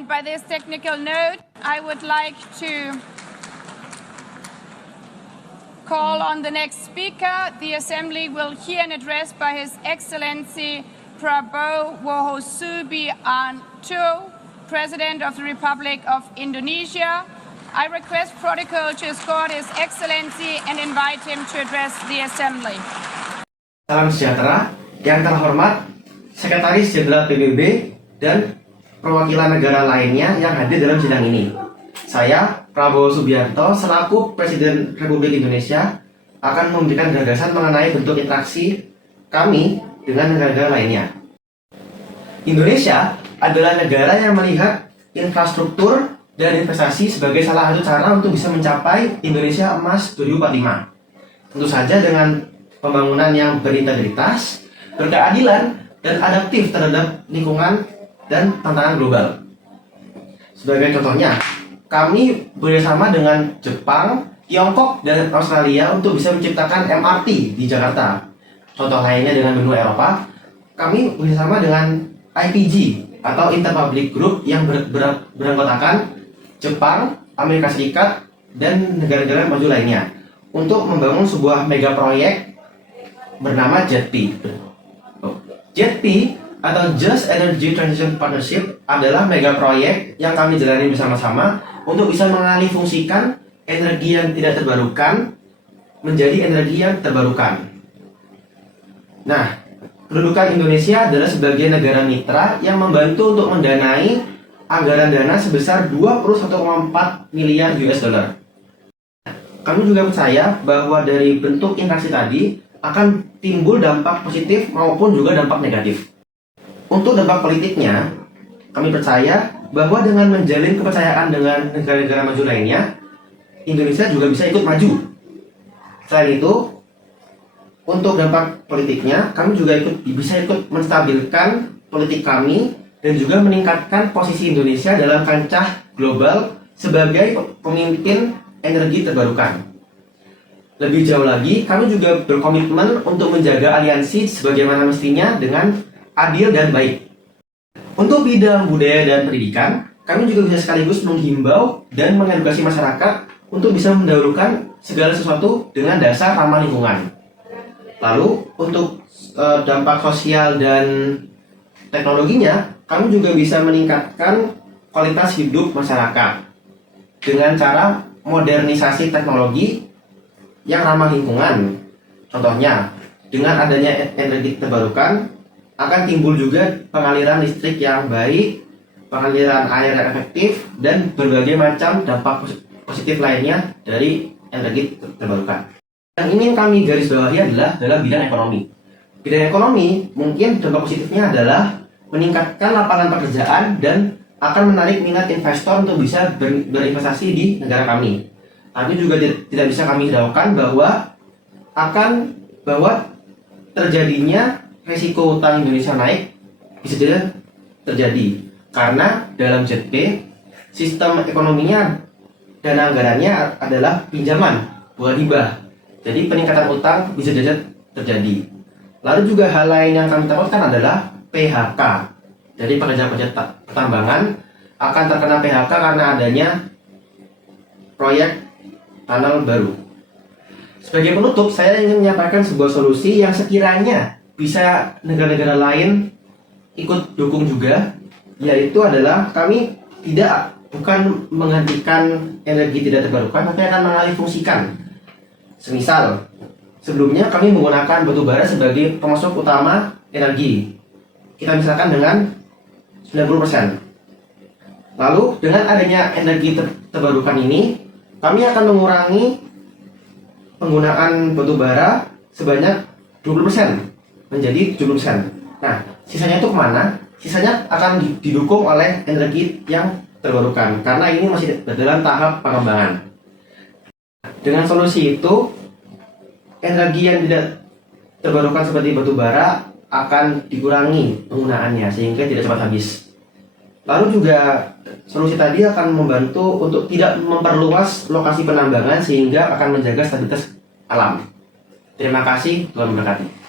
And by this technical note, I would like to call on the next speaker. The Assembly will hear an address by His Excellency Prabowo Subianto, President of the Republic of Indonesia. I request protocol to escort His Excellency and invite him to address the Assembly. Salam sejahtera, yang terhormat Sekretaris Jenderal PBB dan perwakilan negara lainnya yang hadir dalam sidang ini. Saya, Prabowo Subianto, selaku Presiden Republik Indonesia, akan memberikan gagasan mengenai bentuk interaksi kami dengan negara-negara lainnya. Indonesia adalah negara yang melihat infrastruktur dan investasi sebagai salah satu cara untuk bisa mencapai Indonesia Emas 2045. Tentu saja dengan pembangunan yang berintegritas, berkeadilan, dan adaptif terhadap lingkungan dan tantangan global. Sebagai contohnya, kami bekerjasama dengan Jepang, Tiongkok, dan Australia untuk bisa menciptakan MRT di Jakarta. Contoh lainnya dengan benua Eropa, kami bekerjasama dengan IPG atau Interpublic Group yang beranggotakan Jepang, Amerika Serikat, dan negara-negara maju lainnya untuk membangun sebuah mega proyek bernama JETP. JETP atau Just Energy Transition Partnership adalah mega proyek yang kami jalani bersama-sama untuk bisa mengalihfungsikan energi yang tidak terbarukan menjadi energi yang terbarukan. Nah, kedudukan Indonesia adalah sebagai negara mitra yang membantu untuk mendanai anggaran dana sebesar 21,4 miliar US dollar. Kami juga percaya bahwa dari bentuk interaksi tadi akan timbul dampak positif maupun juga dampak negatif. Untuk dampak politiknya, kami percaya bahwa dengan menjalin kepercayaan dengan negara-negara maju lainnya, Indonesia juga bisa ikut maju. Selain itu, untuk dampak politiknya, kami juga bisa ikut menstabilkan politik kami dan juga meningkatkan posisi Indonesia dalam kancah global sebagai pemimpin energi terbarukan. Lebih jauh lagi, kami juga berkomitmen untuk menjaga aliansi sebagaimana mestinya dengan adil dan baik. Untuk bidang budaya dan pendidikan, kami juga bisa sekaligus menghimbau dan mengedukasi masyarakat untuk bisa mendahulukan segala sesuatu dengan dasar ramah lingkungan. Lalu, untuk dampak sosial dan teknologinya, kami juga bisa meningkatkan kualitas hidup masyarakat dengan cara modernisasi teknologi yang ramah lingkungan. Contohnya, dengan adanya energi terbarukan akan timbul juga pengaliran listrik yang baik, pengaliran air yang efektif, dan berbagai macam dampak positif lainnya dari energi terbarukan. Yang ingin kami garis bawahi adalah dalam bidang ekonomi. Bidang ekonomi mungkin dampak positifnya adalah meningkatkan lapangan pekerjaan dan akan menarik minat investor untuk bisa berinvestasi di negara kami. Tapi juga tidak bisa kami hiraukan bahwa terjadinya resiko utang Indonesia naik bisa saja terjadi karena dalam JETP sistem ekonominya dan anggarannya adalah pinjaman bukan hibah. Jadi peningkatan utang bisa saja terjadi. Lalu juga hal lain yang kami takutkan adalah PHK. Jadi pekerja-pekerja pertambangan akan terkena PHK karena adanya proyek tunnel baru. Sebagai penutup, saya ingin menyampaikan sebuah solusi yang sekiranya bisa negara-negara lain ikut dukung juga, yaitu adalah kami bukan menghentikan energi tidak terbarukan, tapi akan mengalihfungsikan. Semisal, sebelumnya kami menggunakan batu bara sebagai pemasok utama energi. Kita misalkan dengan 90%. Lalu dengan adanya energi terbarukan ini, kami akan mengurangi penggunaan batu bara sebanyak 20% menjadi 70%. Nah, sisanya itu kemana? Sisanya akan didukung oleh energi yang terbarukan karena ini masih dalam tahap pengembangan. Dengan solusi itu, energi yang tidak terbarukan seperti batu bara akan dikurangi penggunaannya sehingga tidak cepat habis. Lalu juga solusi tadi akan membantu untuk tidak memperluas lokasi penambangan sehingga akan menjaga stabilitas alam. Terima kasih, Tuhan memberkati.